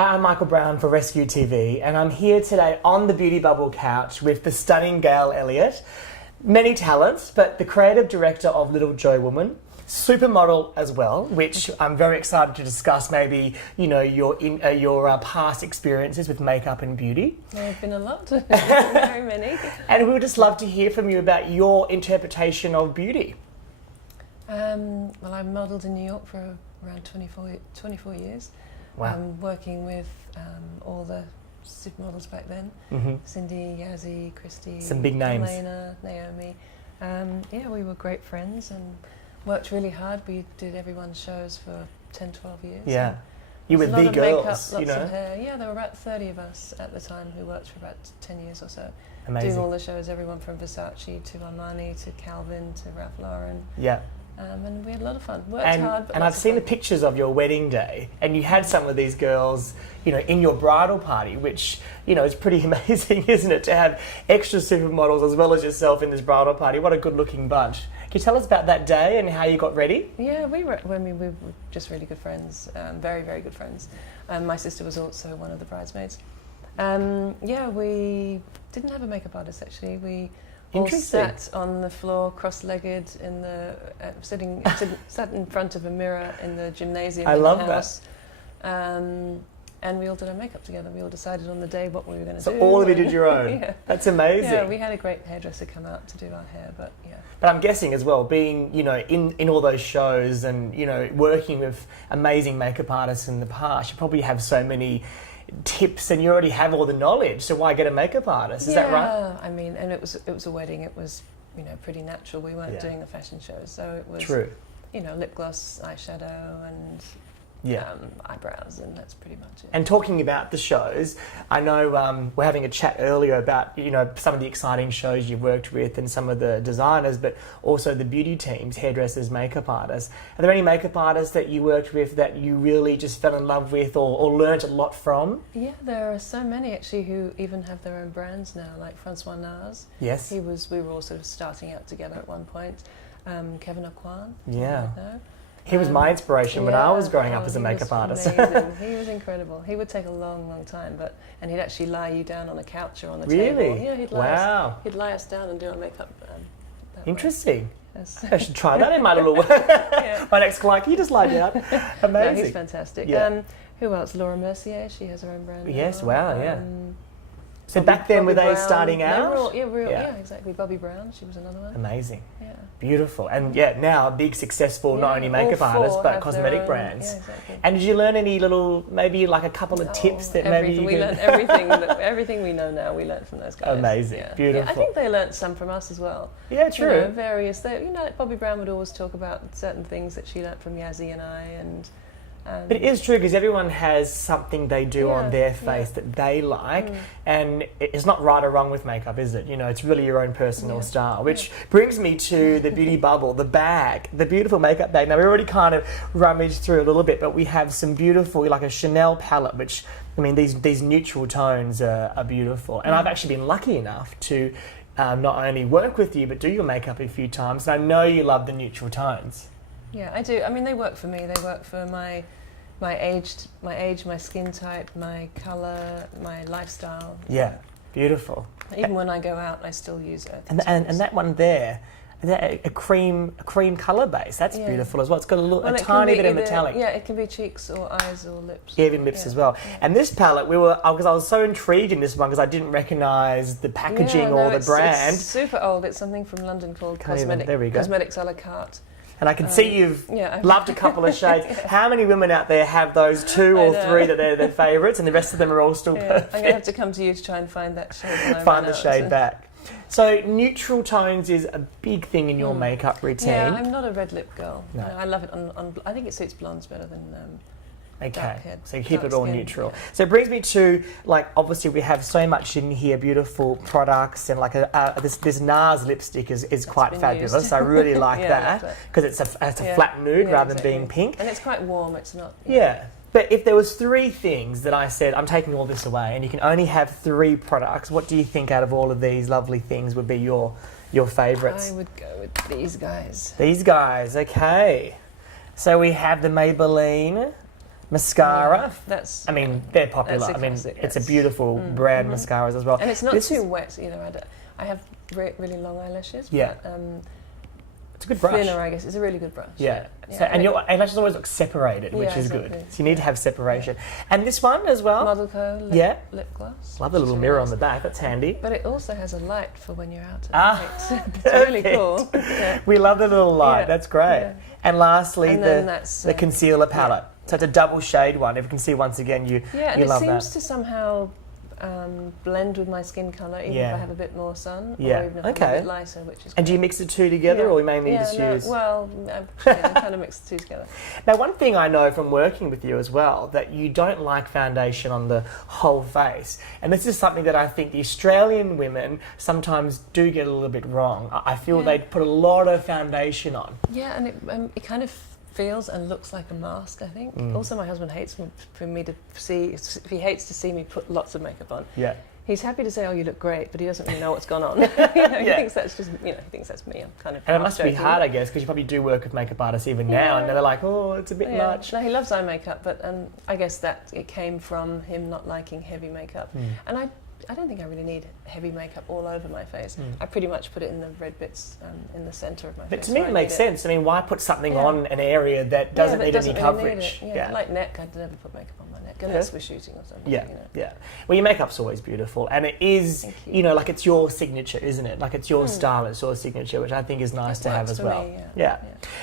Hi, I'm Michael Brown for RESCU TV, and I'm here today on the Beauty Bubble couch with the stunning Gail Elliott. Many talents, but the creative director of Little Joy Woman, Supermodel as well, which I'm very excited to discuss. Maybe your past experiences with makeup and beauty. There have been a lot, very many. And we would just love to hear from you about your interpretation of beauty. Well, I modelled in New York for around 24 years. Wow. Working with all the supermodels back then. Cindy, Yazzie, Christy, Some big names. Elena, Naomi. Yeah, we were great friends and worked really hard. We did everyone's shows for 10, 12 years. Yeah. You were the girls, you know. Of hair. Yeah, there were about 30 of us at the time who worked for about 10 years or so. Amazing. Doing all the shows, everyone from Versace to Armani to Calvin to Ralph Lauren. Yeah. And we had a lot of fun. Worked hard. But and I've seen the pictures of your wedding day, and you had some of these girls, you know, in your bridal party, which, you know, is pretty amazing, isn't it, to have extra supermodels as well as yourself in this bridal party. What a good-looking bunch. Can you tell us about that day and how you got ready? Yeah, we were just really good friends, very, very good friends. My sister was also one of the bridesmaids. Yeah, we didn't have a makeup artist, actually. We all sat on the floor, cross-legged, in the sat in front of a mirror in the gymnasium. I love that. And we all did our makeup together. We all decided on the day what we were going to do. So all of you did your own. Yeah. That's amazing. Yeah, we had a great hairdresser come out to do our hair, but yeah. But I'm guessing as well, being, you know, in all those shows and, you know, working with amazing makeup artists in the past, you probably have so many tips and you already have all the knowledge, so why get a makeup artist? Is that right? Yeah, I mean, and it was a wedding. It was, you know, pretty natural. We weren't doing a fashion show, so it was true. You know, lip gloss, eyeshadow, and eyebrows, and that's pretty much it. And talking about the shows, I know we're having a chat earlier about, you know, some of the exciting shows you've worked with and some of the designers, but also the beauty teams, hairdressers, makeup artists. Are there any makeup artists that you worked with that you really just fell in love with or learnt a lot from? Yeah, there are so many actually who even have their own brands now, like Francois Nars. Yes. We were all sort of starting out together at one point. Kevin Aucoin. Yeah. He was my inspiration when I was growing up as a makeup artist. Amazing. He was incredible. He would take a long, long time, and he'd actually lie you down on a couch or on the table. Really? Yeah, he'd lie us down and do our makeup. Interesting. Yes. I should try that in my little my next client. Can you just lie down? Amazing. No, he's fantastic. Yeah. Who else? Laura Mercier. She has her own brand. Yes. Now. Wow. Yeah. So back then, were they starting out? Yeah, exactly. Bobby Brown, she was another one. Amazing. Yeah. Beautiful. And now a big successful, not only makeup artist, but cosmetic brands. Yeah, exactly. And did you learn any little, maybe like a couple of tips that maybe you we learned everything. Everything we know now, we learned from those guys. Amazing. Yeah. Beautiful. Yeah, I think they learnt some from us as well. Yeah, true. You know, like Bobby Brown would always talk about certain things that she learnt from Yazzie and I, and but it is true because everyone has something they do on their face that they like, and it's not right or wrong with makeup, is it? You know, it's really your own personal style, which brings me to the beauty bubble, the bag, the beautiful makeup bag. Now, we already kind of rummaged through a little bit, but we have some beautiful, like a Chanel palette, which, I mean, these neutral tones are beautiful. And I've actually been lucky enough to not only work with you, but do your makeup a few times. And I know you love the neutral tones. Yeah, I do. I mean, they work for me. They work for my age, my skin type, my colour, my lifestyle. Yeah, beautiful. Even when I go out, I still use it. And that one there, a cream colour base. That's beautiful as well. It's got a tiny bit of metallic. Yeah, it can be cheeks or eyes or lips. Yeah, even lips as well. Yeah. And this palette, because I was so intrigued in this one because I didn't recognise the packaging or the brand. It's super old. It's something from London called Cosmetics a la carte. And I can see you've loved a couple of shades. How many women out there have those two or three that they're their favourites, and the rest of them are all still perfect? I'm going to have to come to you to try and find that shade. Find the shade back. So neutral tones is a big thing in your makeup routine. Yeah, I'm not a red lip girl. No. I love it on. I think it suits blondes better than. Okay, so you keep it all neutral. Yeah. So it brings me to, like, obviously we have so much in here, beautiful products, and like this NARS lipstick is quite fabulous. I really like that because it's a flat nude rather than being pink. And it's quite warm. It's not. Yeah. But if there was three things that I said, I'm taking all this away, and you can only have three products, what do you think out of all of these lovely things would be your favourites? I would go with these guys. These guys, okay. So we have the Maybelline Mascara. That's. I mean, they're popular. That's a classic, it's a beautiful brand, mascaras as well. And it's not too wet either. I have really long eyelashes. Yeah. But, it's a good brush. Thinner, I guess. It's a really good brush. Yeah. So, and your eyelashes always look separated, which is good. So you need to have separation. And this one as well. Model Co. Lip gloss. Love the little mirror on the back. That's handy. But it also has a light for when you're out at night. It's really cool. Yeah. We love the little light. That's great. Yeah. And lastly, the concealer palette. So it's a double shade one. If you can see once again, you love that. And it seems to somehow blend with my skin colour, even if I have a bit more sun, or even if I'm a bit lighter, which is great. And do you mix the two together, or you mainly just use... Well, I kind of mix the two together. Now, one thing I know from working with you as well, that you don't like foundation on the whole face. And this is something that I think the Australian women sometimes do get a little bit wrong. I feel they put a lot of foundation on. Yeah, and it kind of feels and looks like a mask, I think. Also, my husband hates for me to see, he hates to see me put lots of makeup on. Yeah. He's happy to say, "Oh, you look great," but he doesn't really know what's gone on. He thinks that's just, he thinks that's me. I'm kind of. And it must be hard, I guess, because you probably do work with makeup artists even now, and they're like, "Oh, it's a bit much." No, he loves eye makeup, but I guess that it came from him not liking heavy makeup, and I don't think I really need heavy makeup all over my face. I pretty much put it in the red bits in the centre of my face. But to me it makes sense. I mean, why put something on an area that doesn't need any coverage? Like neck, I'd never put makeup on my neck unless we're shooting or something. Yeah. Well, your makeup's always beautiful, and it is, like it's your signature, isn't it? Like it's your style, it's your signature, which I think is nice to have as well. Me,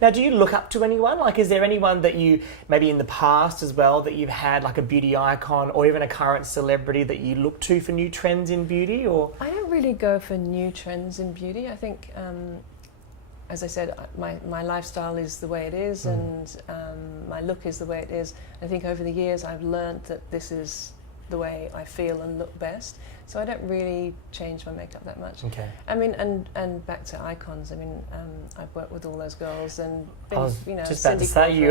Now, do you look up to anyone? Like, is there anyone that you, maybe in the past as well, that you've had like a beauty icon or even a current celebrity that you look to for new trends in beauty? Or I don't really go for new trends in beauty. I think, as I said, my lifestyle is the way it is, and my look is the way it is. I think over the years I've learned that this is the way I feel and look best. So I don't really change my makeup that much. Okay. I mean, and back to icons. I mean, I've worked with all those girls, and been, just about Cindy to say you,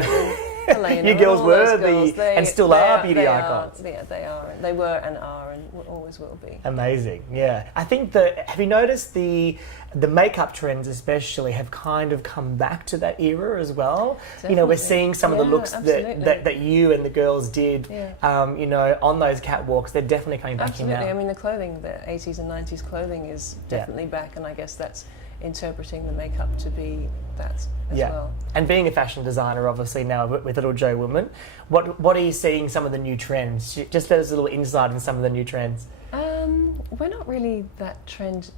Helena, you girls were girls, and still are beauty icons. They are. They were and are, and always will be. Amazing. Yeah. I think have you noticed the makeup trends especially have kind of come back to that era as well? Definitely. We're seeing some of the looks that you and the girls did, on those catwalks. They're definitely coming back in now. I mean, the clothing, the 80s and 90s clothing is definitely back, and I guess that's interpreting the makeup to be that as well. And being a fashion designer, obviously, now with Little Joe Woman, what are you seeing some of the new trends? Just let us a little insight in some of the new trends. We're not really that trend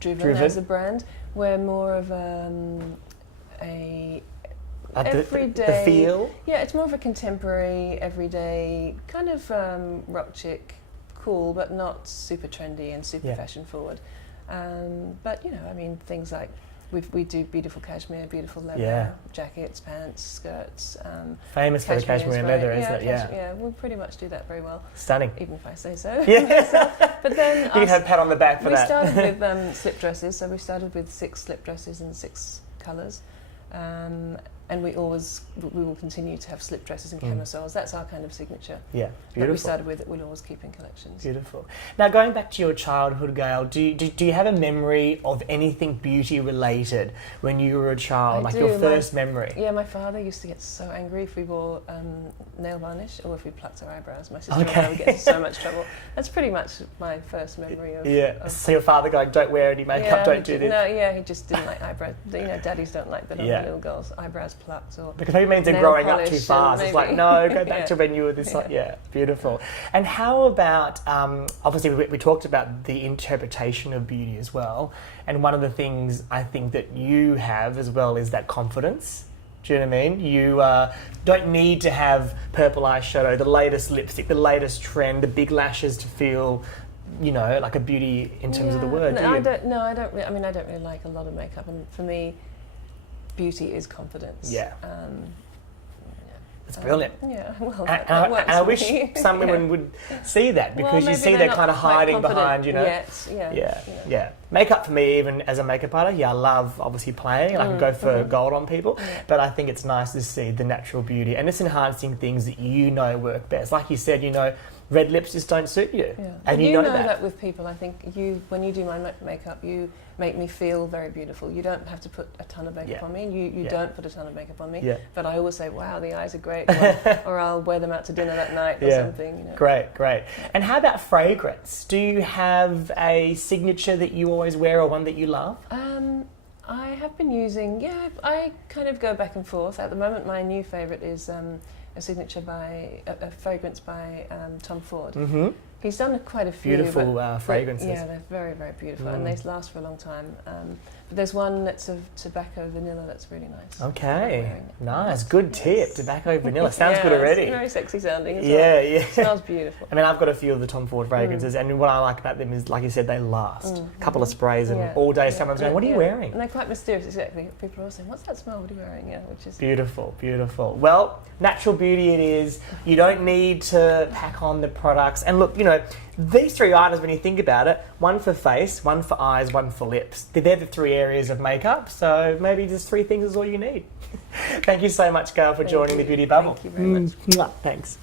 driven as a brand. We're more of everyday. The feel? Yeah, it's more of a contemporary, everyday, kind of rock chic, cool, but not super trendy and super fashion forward. But, I mean, things like we do beautiful cashmere, beautiful leather, jackets, pants, skirts. Famous for the cashmere and leather, isn't it? Yeah, we pretty much do that very well. Stunning. Even if I say so. Yeah. But then you can have a pat on the back for that. We started with slip dresses, so we started with 6 slip dresses in 6 colours. And we will continue to have slip dresses and camisoles. That's our kind of signature. Yeah, beautiful. That we started with, we'll always keep in collections. Beautiful. Now, going back to your childhood, Gail, do you have a memory of anything beauty related when you were a child, your first memory? Yeah, my father used to get so angry if we wore nail varnish or if we plucked our eyebrows. My sister and I would get in so much trouble. That's pretty much my first memory of... So your father going, don't wear any makeup, don't do this? No, he just didn't like eyebrows. Daddies don't like that on little girls' eyebrows plucked, or because maybe it means they're growing up too fast. It's like, no, go back to when you were this. Beautiful. And how about obviously we talked about the interpretation of beauty as well, and one of the things I think that you have as well is that confidence. Do you know what I mean? You don't need to have purple eyeshadow, the latest lipstick, the latest trend, the big lashes to feel like a beauty in terms of the word. I don't really like a lot of makeup, and for me, beauty is confidence. It's brilliant. Well, and I wish some women would see that, because you see they're kind of hiding behind, Makeup for me, even as a makeup artist, I love obviously playing, and I can go for gold on people, but I think it's nice to see the natural beauty, and it's enhancing things that work best. Like you said, red lips just don't suit you. Yeah. And you know know that. with people. I think when you do my makeup, you make me feel very beautiful. You don't have to put a ton of makeup on me. You don't put a ton of makeup on me. Yeah. But I always say, wow, the eyes are great. Or I'll wear them out to dinner that night or something. You know. Great. And how about fragrance? Do you have a signature that you always wear or one that you love? I have been using, I kind of go back and forth. At the moment, my new favourite is a signature by, a fragrance by Tom Ford. Mm-hmm. He's done quite a few. Beautiful fragrances. Yeah, they're very, very beautiful and they last for a long time. But there's one that's of tobacco vanilla that's really nice. Okay, nice, good tip. Tobacco vanilla sounds good already. It's very sexy sounding as well. Yeah. It smells beautiful. I mean, I've got a few of the Tom Ford fragrances, and what I like about them is, like you said, they last. A couple of sprays, and all day someone's going, "What are you wearing?" And they're quite mysterious. Exactly. People are always saying, "What's that smell? What are you wearing?" Yeah, which is beautiful. Well, natural beauty it is. You don't need to pack on the products. And look, these 3 items, when you think about it, one for face, one for eyes, one for lips. They're the 3 areas of makeup, so maybe just 3 things is all you need. Thank you so much, Gail, for joining the Beauty Bubble. Thank you very much. Thanks.